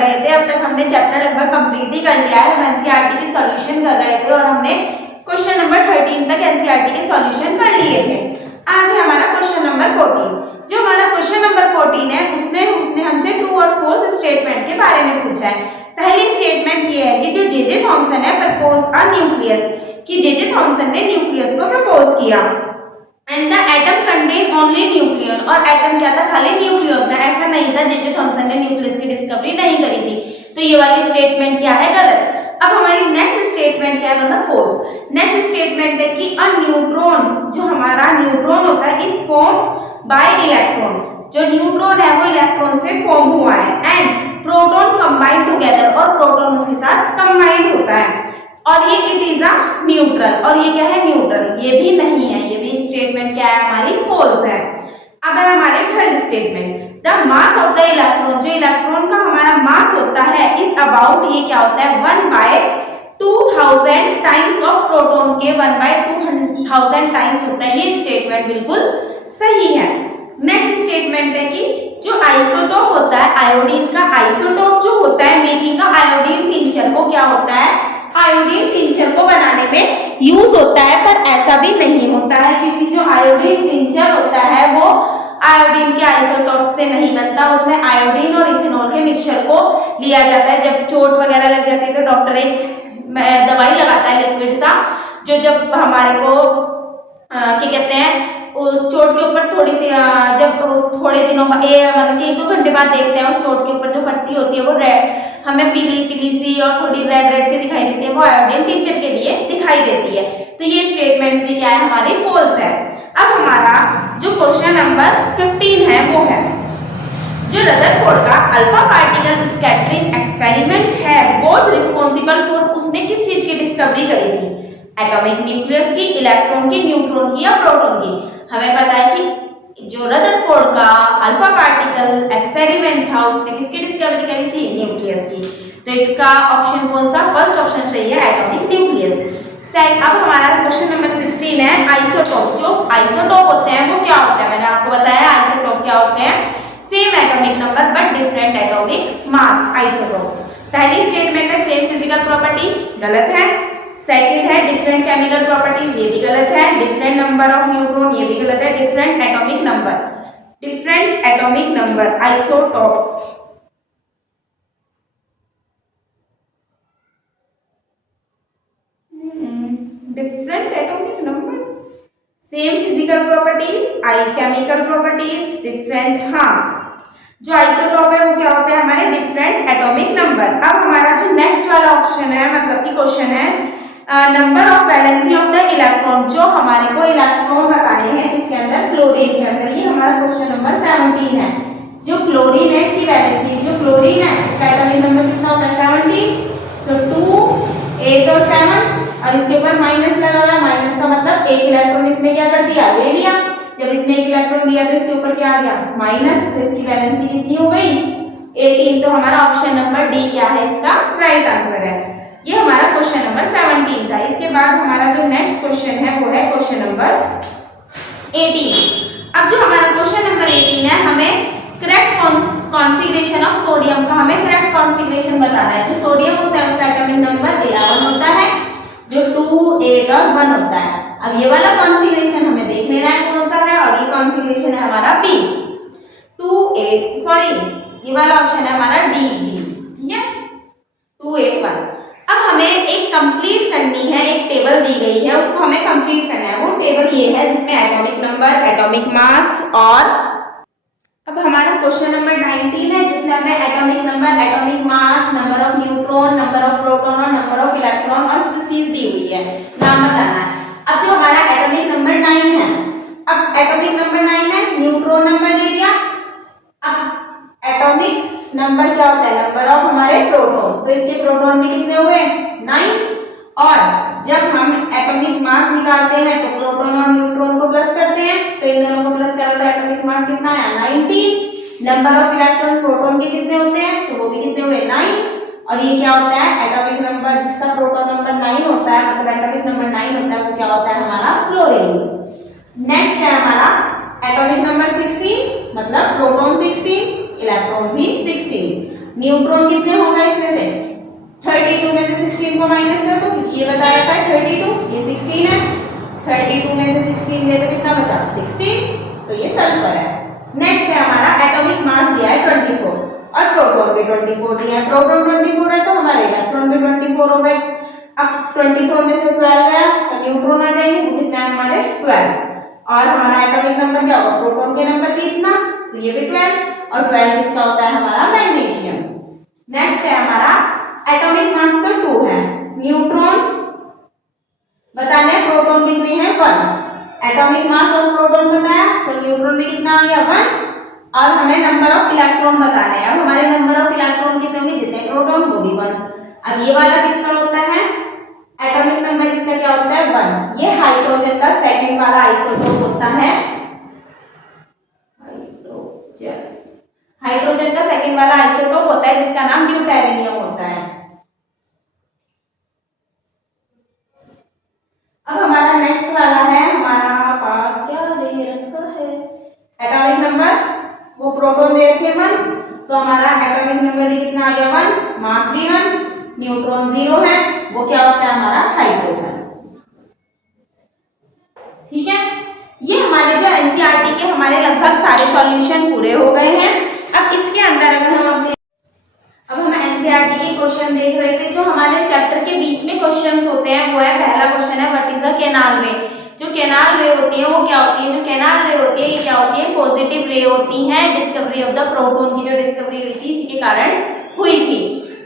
रहे थे। अब तक हमने चैप्टर लगभग कंप्लीट ही कर लिया है। हम एनसीईआरटी के सॉल्यूशन कर रहे थे और हमने क्वेश्चन नंबर 13 तक एनसीईआरटी के सॉल्यूशन कर लिए थे। आज है हमारा क्वेश्चन नंबर 14। जो हमारा क्वेश्चन नंबर 14 है उसने हमसे ट्रू और फॉल्स स्टेटमेंट के बारे में पूछा है। पहली स्टेटमेंट ये है कि जो जे थॉमसन है प्रपोज अ न्यूक्लियस, कि जे थॉमसन ने न्यूक्लियस को प्रपोज किया। And the atom contain only nucleon, और एटम क्या था, खाली न्यूक्लियन था। ऐसा नहीं था, जे थॉमसन ने न्यूक्लियस की डिस्कवरी नहीं करी थी। तो ये वाली स्टेटमेंट क्या है, गलत। अब हमारी नेक्स्ट स्टेटमेंट क्या है, मतलब फॉल्स। नेक्स्ट स्टेटमेंट है कि अ न्यूट्रॉन, जो हमारा न्यूट्रॉन होता है, इज फॉर्म बाय इलेक्ट्रॉन। जो न्यूट्रॉन है वो इलेक्ट्रॉन से फॉर्म हुआ है। एंड प्रोटॉन कंबाइन टुगेदर, और प्रोटॉन उसके साथ कंबाइंड होता है। और ये इट इज अ न्यूट्रल, और ये क्या है, न्यूट्रल। ये भी नहीं है, ये भी स्टेटमेंट क्या है, हमारी फॉल्स है। अब है हमारी third statement, the mass of the electron, जो इलेक्ट्रॉन का हमारा मास होता है, इज अबाउट, ये क्या होता है, 1/2000 टाइम्स ऑफ प्रोटॉन के 1/2000 टाइम्स होता है। ये स्टेटमेंट बिल्कुल सही है। नेक्स्ट स्टेटमेंट है कि जो आइसोटोप होता है, आयोडीन का आइसोटोप जो होता है मेकिंग का आयोडीन टिंचर, वो क्या होता है, आयोडीन टिंचर को बनाने में यूज होता है। पर ऐसा भी नहीं होता है, क्योंकि जो आयोडीन टिंचर होता है वो आयोडीन के आइसोटोप से नहीं बनता। उसमें आयोडीन और इथेनॉल के मिक्सचर को लिया जाता है। जब चोट वगैरह लग जाती है तो डॉक्टर एक दवाई लगाता है लिक्विड सा, जो जब हमारे को क्या कहते हैं, उस चोट के ऊपर थोड़ी सी जब थोड़े दिनों बाद मतलब कि 1-2 घंटे बाद देखते हैं, उस चोट के ऊपर जो पट्टी होती है वो रेड, हमें पीली पीली सी और थोड़ी रेड रेड सी दिखाई देती है, वो आयोडीन टिंचर के लिए दिखाई देती है। तो ये स्टेटमेंट भी क्या है, हमारी फॉल्स है। अब हमारा जो क्वेश्चन नंबर 15 है वो है, जो रदरफोर्ड का अल्फा पार्टिकल स्कैटरिंग एक्सपेरिमेंट है, वाज रिस्पांसिबल फॉर, उसने किस चीज की डिस्कवरी करी थी, एटॉमिक न्यूक्लियस की, इलेक्ट्रॉन की, न्यूट्रॉन की या प्रोटॉन की। हमें पता है कि जो रदरफोर्ड का अल्फा पार्टिकल एक्सपेरिमेंट था उसने किसकी डिस्कवरी करी थी, न्यूक्लियस की। तो इसका ऑप्शन कौन सा, फर्स्ट ऑप्शन सही है, एटॉमिक न्यूक्लियस। अब हमारा क्वेश्चन नंबर 16 है आइसोटोप। जो आइसोटोप होते हैं वो क्या होता है, मैंने आपको बताया आइसोटोप क्या होते हैं, same atomic number but different atomic mass, isotope. पहली स्टेटमेंट है सेम फिजिकल प्रॉपर्टी, गलत है। सेकंड है डिफरेंट केमिकल प्रॉपर्टीज, ये भी गलत है। डिफरेंट नंबर ऑफ न्यूट्रॉन, ये भी गलत है। Different atomic number, different atomic number, isotopes. Different atomic number, same physical properties, chemical properties, different. हाँ, जो आइसोटोप है वो क्या होते हैं, हमारे डिफरेंट एटॉमिक नंबर। अब हमारा जो नेक्स्ट वाला ऑप्शन है, मतलब कि क्वेश्चन है number of valency of the electron, जो हमारे को इलेक्ट्रॉन बताए हैं किसके अंदर, क्लोरीन के अंदर। ये हमारा क्वेश्चन नंबर 17 है। जो क्लोरीन है इसकी वैलेंसी, जो क्लोरीन है इसका एटॉमिक नंबर कितना होता है, 17। तो 2, 8 और 7, और इसके ऊपर माइनस लगा हुआ है। माइनस का मतलब एक इलेक्ट्रॉन इसने क्या कर दिया, ले लिया। जब इसने एक इलेक्ट्रॉन लिया तो इसके ऊपर क्या आ गया, माइनस। तो इसकी वैलेंसी कितनी हो गई, 18। तो हमारा ऑप्शन नंबर डी क्या है, इसका राइट आंसर है। ये हमारा क्वेश्चन नंबर 17 था। इसके बाद हमारा जो नेक्स्ट क्वेश्चन है वो है क्वेश्चन नंबर 18। अब जो हमारा क्वेश्चन नंबर 18 है, हमें करेक्ट कॉन्फ़िगरेशन ऑफ सोडियम का हमें करेक्ट कॉन्फ़िगरेशन बताना है। जो सोडियम होता है उसका एटॉमिक नंबर 11 होता है, जो 2, 8 और 1 होता है। अब ये वाला कॉन्फ़िगरेशन हमें देख लेना है कौन सा है, और ये कॉन्फ़िगरेशन है हमारा बी, 2, 8, सॉरी ये वाला ऑप्शन है हमारा डी, ठीक है, 2, 8, 1। अब हमें एक कंप्लीट करनी है, एक टेबल दी गई है, उसको हमें कंप्लीट करना है। वो टेबल ये है जिसमें एटॉमिक नंबर, एटॉमिक मास, और अब हमारा क्वेश्चन नंबर 19 है जिसमें हमें atomic number, atomic mass, number of neutron, number of proton और नंबर ऑफ इलेक्ट्रॉन और स्पीसीज दी हुई है, नाम बताना है। अब जो हमारा एटॉमिक नंबर 9 है, अब एटॉमिक नंबर 9 है, न्यूट्रॉन नंबर दे दिया। अब एटॉमिक नंबर क्या होता है, नंबर ऑफ हमारे प्रोटॉन। तो इसके प्रोटॉन भी कितने हुए, 9। और जब हम एटॉमिक मास निकालते हैं तो प्रोटॉन और न्यूट्रॉन को प्लस करते हैं, तो इन दोनों को प्लस करा तो एटॉमिक मास कितना आया, 19। नंबर ऑफ इलेक्ट्रॉन प्रोटॉन के कितने होते हैं, तो वो भी कितने हुए, 9। और ये क्या होता है, एटॉमिक नंबर जिसका प्रोटॉन नंबर 9 होता है, मतलब एटॉमिक नंबर 9 होता है, वो क्या होता है, हमारा फ्लोरीन। नेक्स्ट है हमारा एटॉमिक नंबर 16, मतलब प्रोटॉन 16, इलेक्ट्रॉन भी 16। न्यूट्रॉन कितने हो गए इसमें से 32 में से 16 को माइनस कर दो क्योंकि ये बता रखा है 32, ये 16 है, 32 में से 16 ले तो कितना बचा 16, तो ये सल्फर है। नेक्स्ट है हमारा एटॉमिक मास दिया है 24 और प्रोटॉन भी 24 दिया है। प्रोटॉन 24 है तो हमारे इलेक्ट्रॉन भी 24 हो गए। अब 24 में से 12 गया तो न्यूट्रॉन आ जाएंगे, वो कितना है हमारे 12, और हमारा एटॉमिक नंबर क्या होगा प्रोटॉन के नंबर की इतना, तो ये भी 12, और 12 किसका होता है हमारा मैग्नीशियम। नेक्स्ट है हमारा एटॉमिक मास तो 2 है, न्यूट्रॉन बताने प्रोटॉन कितने हैं 1, एटॉमिक मास और प्रोटॉन बताया तो न्यूट्रॉन में कितना आ गया 1, और हमें नंबर ऑफ इलेक्ट्रॉन बताने हैं। अब हमारे नंबर ऑफ इलेक्ट्रॉन कितने होंगे जितने प्रोटॉन वो भी 1। अब ये वाला किसका होता है एटॉमिक नंबर, इसका क्या होता है 1, ये हाइड्रोजन का सेकंड वाला आइसोटोप होता है, हाइड्रोजन का सेकंड वाला आइसोटोप होता है जिसका नाम ड्यूटेरियम होता है। अब हमारा नेक्स्ट वाला है, हमारा पास क्या दे रखा है एटॉमिक नंबर, वो प्रोटॉन दे रखे 1, तो हमारा एटॉमिक नंबर भी कितना आ गया 1, मास भी 1, न्यूट्रॉन 0 है, वो क्या होता है हमारा हाइड्रोजन। ठीक है, ये हमारे जो एनसीईआरटी के हमारे लगभग सारे सॉल्यूशन पूरे हो गए हैं। अब इसके अंदर अगर हम अपने अब हम एनसीईआरटी के क्वेश्चन देख रहे थे, जो हमारे चैप्टर के बीच में क्वेश्चंस होते हैं वो है, पहला क्वेश्चन है व्हाट इज अ कैनाल रे। जो कैनाल रे होती है वो क्या होती है, जो कैनाल रे होती है ये क्या होती है पॉजिटिव रे होती है, डिस्कवरी ऑफ द प्रोटॉन की जो डिस्कवरी हुई थी इसके कारण हुई थी।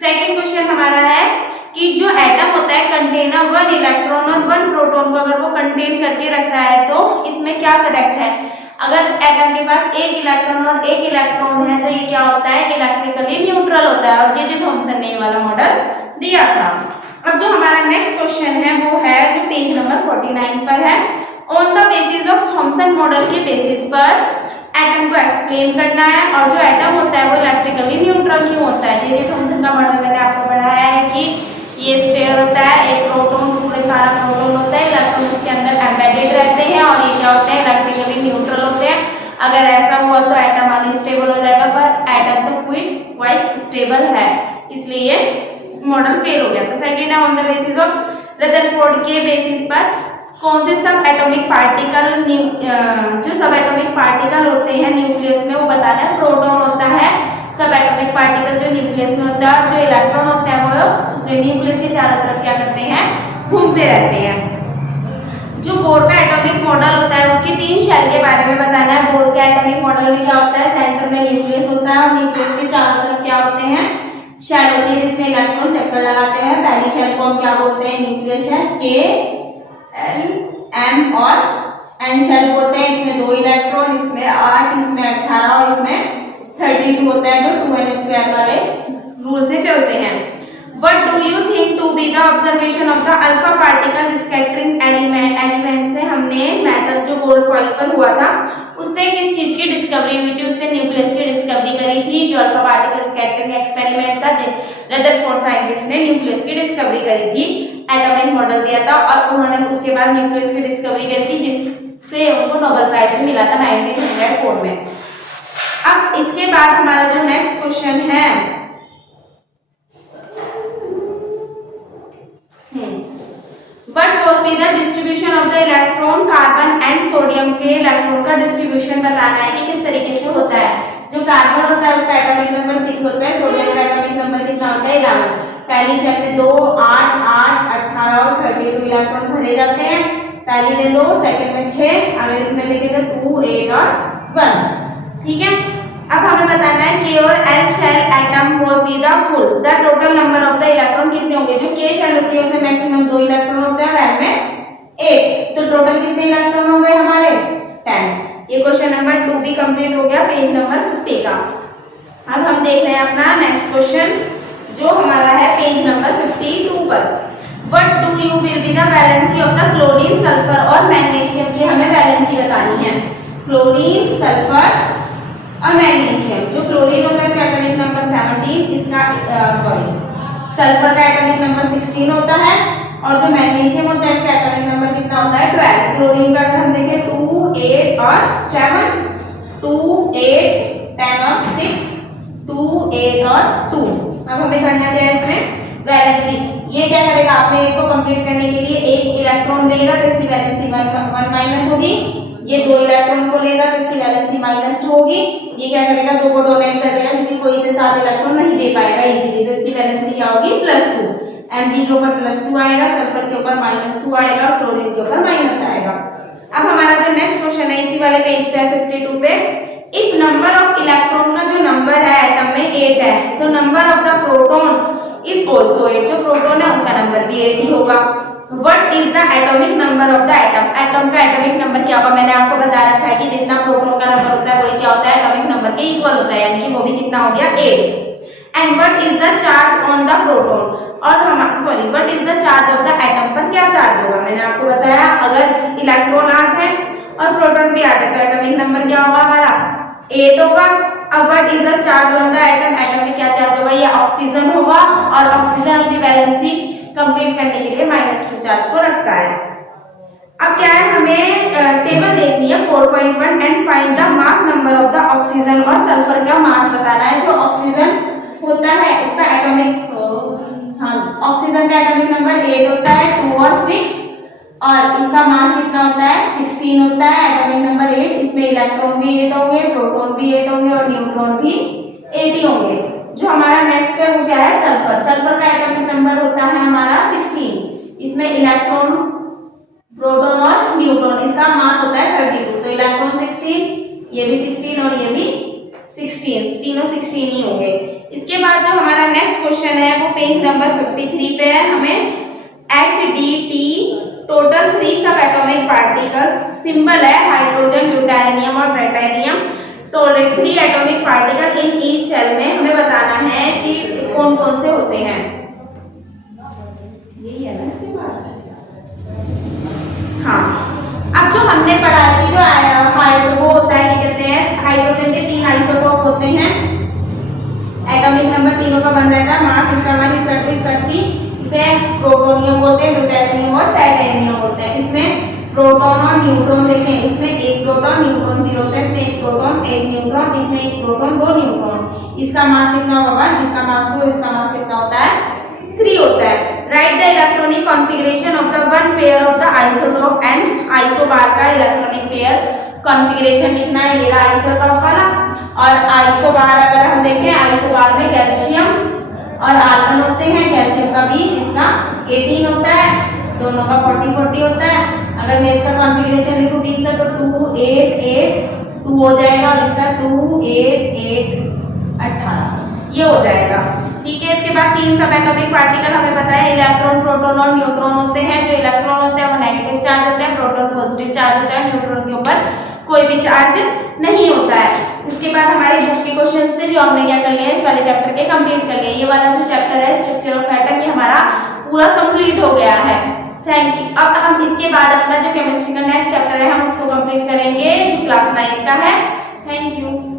सेकंड क्वेश्चन हमारा है कि जो एटम होता है कंटेनर 1 इलेक्ट्रॉन और 1 प्रोटॉन को अगर वो कंटेन करके रख रहा है तो इसमें क्या करेक्ट है, अगर एटम के पास एक इलेक्ट्रॉन और एक इलेक्ट्रॉन है तो ये क्या होता है इलेक्ट्रिकली न्यूट्रल होता है, और जे थॉमसन ने ये वाला मॉडल दिया था। अब जो हमारा नेक्स्ट क्वेश्चन है वो है जो पेज नंबर 49 पर है, on the basis of Thompson model के बेसिस पर एटम को एक्सप्लेन करना है, और जो एटम होता है वो इलेक्ट्रिकली न्यूट्रल क्यों होता है। जे थॉमसन का मॉडल मैंने आपको पढ़ाया है कि ये स्फीयर होता है, एक प्रोटॉन पूरे सारा प्रोटॉन होता है, इलेक्ट्रॉन उसके अंदर एम्बेडेड रहते हैं और ये क्या होते हैं इलेक्ट्रिकली न्यूट्रल होते हैं। अगर ऐसा हुआ तो एटम अनस्टेबल हो जाएगा, पर एटम तो क्वाइट स्टेबल है, इसलिए मॉडल फेल हो गया। तो सेकंड है on the basis of Rutherford के बेसिस पर कौन से सब एटॉमिक पार्टिकल जो सब एटॉमिक पार्टिकल होते हैं न्यूक्लियस में वो बताना है। प्रोटॉन होता है सब एटॉमिक पार्टिकल जो न्यूक्लियस में होता है, और जो इलेक्ट्रॉन होते हैं वो न्यूक्लियस के चारों तरफ क्या करते हैं घूमते रहते हैं। जो बोर का एटॉमिक मॉडल होता है उसकी 3 शेल के बारे में बताना है। बोर का एटॉमिक मॉडल में क्या होता है सेंटर में न्यूक्लियस होता है और न्यूक्लियस के चारों तरफ क्या होते हैं शेल होती है जिसमें इलेक्ट्रॉन चक्कर लगाते हैं। पहली शेल को हम क्या बोलते हैं न्यूक्लियस है K L M और N शेल बोलते हैं। इसमें 2 इलेक्ट्रॉन, इसमें 8, इसमें 18 और इसमें 32 होता है, जो 2n² वाले रूल से चलते हैं। What do you think to be the observation of the alpha particle scattering element से हमने मैटर जो गोल्ड फॉइल पर हुआ था उससे किस चीज की डिस्कवरी हुई थी, उससे न्यूक्लियस की डिस्कवरी करी थी। जो अल्फा पार्टिकल स्कैटरिंग एक्सपेरिमेंट था रदरफोर्ड साइंटिस्ट ने न्यूक्लियस की डिस्कवरी करी थी, एटॉमिक मॉडल दिया था और उन्होंने उसके बाद न्यूक्लियस की डिस्कवरी करी थी जिससे उनको नोबेल प्राइज भी मिला था 1904 में। अब इसके बाद हमारा जो नेक्स्ट क्वेश्चन है What was be the distribution of the electron, carbon and sodium के इलेक्ट्रॉन का डिस्ट्रीब्यूशन बताना है कि किस तरीके से होता है। जो कार्बन होता है उसका एटॉमिक नंबर 6 होता है, सोडियम का एटॉमिक नंबर कितना होता है 11। पहली शेल में 2, 8, 8, 18 और 32 इलेक्ट्रॉन भरे जाते हैं। पहली में 2, सेकंड में 6, अगर इसमें देखें तो 2, 8 और 1। ठीक है, अब हमें बताना है K और L shell atom was be the full the total number of the electron कितने होंगे। जो K शेल होती है उसमें मैक्सिमम 2 इलेक्ट्रॉन होते हैं और L में 1, तो टोटल कितने इलेक्ट्रॉन हो गए हमारे 10। ये क्वेश्चन नंबर 2 भी कंप्लीट हो गया पेज नंबर 50 का। अब हम देख रहे हैं अपना नेक्स्ट क्वेश्चन जो हमारा है पेज नंबर 52 पर। What do you will be the valency of the chlorine, sulphur और मैग्नीशियम की हमें वैलेंसी बतानी है। क्लोरीन, सल्फर और मैग्नीशियम। जो क्लोरीन होता है इसका एटॉमिक नंबर 17, इसका सल्फर का एटॉमिक नंबर 16 होता है और जो मैग्नीशियम होता है इसका एटॉमिक नंबर कितना होता है 12। क्लोरीन का अगर हम देखें 2, 8 और 7, 2, 8, 10 और 6, 2, 8 और और 2। अब हमें करना क्या है इसमें, वैलेंसी। ये क्या करेगा, आपने एक को कंप्लीट करने के लिए एक इलेक्ट्रॉन लेगा तो इसकी वैलेंसी 1 माइनस होगी, ये 2 इलेक्ट्रॉन को लेगा तो इसकी वैलेंसी -2 होगी। ये क्या करेगा, 2 को डोनेट कर देगा क्योंकि कोई से 7 इलेक्ट्रॉन नहीं दे पाएगा इजीली, तो इसकी वैलेंसी क्या होगी, +2। Mg के ऊपर +2 आएगा, सल्फर के ऊपर -2 आएगा और क्लोरीन के ऊपर माइनस आएगा। अब हमारा जो नेक्स्ट क्वेश्चन है इसी वाले पेज पे 52 पे, इफ नंबर ऑफ इलेक्ट्रॉन का जो नंबर है एटम में 8 है तो number of the proton is also 8, जो प्रोटॉन है उसका नंबर भी 8 ही होगा। What is the atomic number of the atom, atom का एटॉमिक नंबर क्या होगा, मैंने आपको बता रखा है कि जितना प्रोटॉन का नंबर होता है वही क्या होता है, एटॉमिक नंबर के इक्वल होता है, यानी कि वो भी कितना हो गया, 8। And what is the charge on the proton, और हम sorry what is the charge of the atom पर क्या चार्ज होगा, मैंने आपको बताया अगर इलेक्ट्रॉन 8 है और प्रोटॉन भी 8 है तो एटॉमिक नंबर क्या होगा हमारा, 8 होगा। अब what is the charge on the atom, atom में क्या चार्ज होगा, ये ऑक्सीजन होगा और ऑक्सीजन अपनी वैलेंसी कंप्लीट करने के लिए -2 चार्ज को रखता है। अब क्या है, हमें टेबल देखनी है 4.1 and find the mass number of the oxygen और सल्फर का मास बताना है। जो ऑक्सीजन होता है इसका एटॉमिक ऑक्सीजन का एटॉमिक नंबर 8 होता है, 2 और 6, और इसका मास कितना होता है, 16 होता है, एटॉमिक नंबर 8। इसमें इलेक्ट्रॉन भी 8 होंगे, प्रोटॉन भी 8 होंगे और न्यूट्रॉन भी 8 ही होंगे। जो हमारा नेक्स्ट है वो क्या है, सल्फर। सल्फर का एटॉमिक नंबर होता है हमारा 16, इसमें इलेक्ट्रॉन, प्रोटॉन और न्यूट्रॉन, इसका मास होता है 32, तो इलेक्ट्रॉन 16, ये भी 16 और ये भी 16, तीनों 16 ही होंगे। इसके बाद जो हमारा नेक्स्ट क्वेश्चन है वो पेज नंबर 53 पे है। हमें HDT टोटल 3 सब एटॉमिक पार्टिकल, सिंबल है हाइड्रोजन, ड्यूटेरियम और tritium, total 3 atomic particle in each cell में हमें बताना है कि कौन कौन से होते हैं। यही है ना इसके बाद, हाँ। अब जो हमने पढ़ा है कि जो वो होता है, क्या कहते हैं, हाइड्रोजन के 3 आइसोटोप होते हैं, एटॉमिक नंबर तीनों का बन रहता है, मास इसका 1, इसका 2, इसका 3, इसे प्रोटोनियम बोलते हैं, ड्यूटेरियम और ट्राइटेरियम बोलते हैं। इसमें प्रोटॉन और न्यूट्रॉन देखें, इसमें एक प्रोटॉन, न्यूट्रॉन 0 होता है, इसमें एक प्रोटॉन, एक न्यूट्रॉन, इसमें एक प्रोटॉन, 2 न्यूट्रॉन। इसका मास कितना होगा, इसका मास 2, इसका मास कितना होता है, 3 होता है। Right the electronic configuration of the one pair of the isotope and isobar का इलेक्ट्रॉनिक पेयर कॉन्फ़िगरेशन लिखना है, ये रहा आइसोटोप वाला। और आइसोबार अगर हम देखें, आइसोबार में कैल्शियम और आर्गन होते हैं, कैल्शियम का 20, इसका 18 होता है, दोनों का 40-40 होता है। अगर मैं इसका कॉन्फ़िगरेशन लिखूं 20 का तो 2 8 8 2 हो जाएगा और इसका 2 8 8 18 ये हो जाएगा, ठीक है। इसके बाद 3 सब एटॉमिक पार्टिकल हमें पता है, इलेक्ट्रॉन, प्रोटॉन और न्यूट्रॉन होते हैं। जो इलेक्ट्रॉन होते हैं वो नेगेटिव चार्ज होते हैं, प्रोटॉन पॉजिटिव चार्ज होता है, न्यूट्रॉन के ऊपर कोई भी चार्ज नहीं होता है। इसके बाद हमारे बुक के क्वेश्चंस थे जो हमने क्या कर लिया, इस वाले चैप्टर के कंप्लीट कर लिया। ये वाला जो चैप्टर है स्ट्रक्चर ऑफ एटम, ये हमारा पूरा कंप्लीट हो गया है। Thank you. अब हम इसके बाद अपना जो केमिस्ट्री का नेक्स्ट चैप्टर है हम उसको कंप्लीट करेंगे जो क्लास 9 का है। Thank you.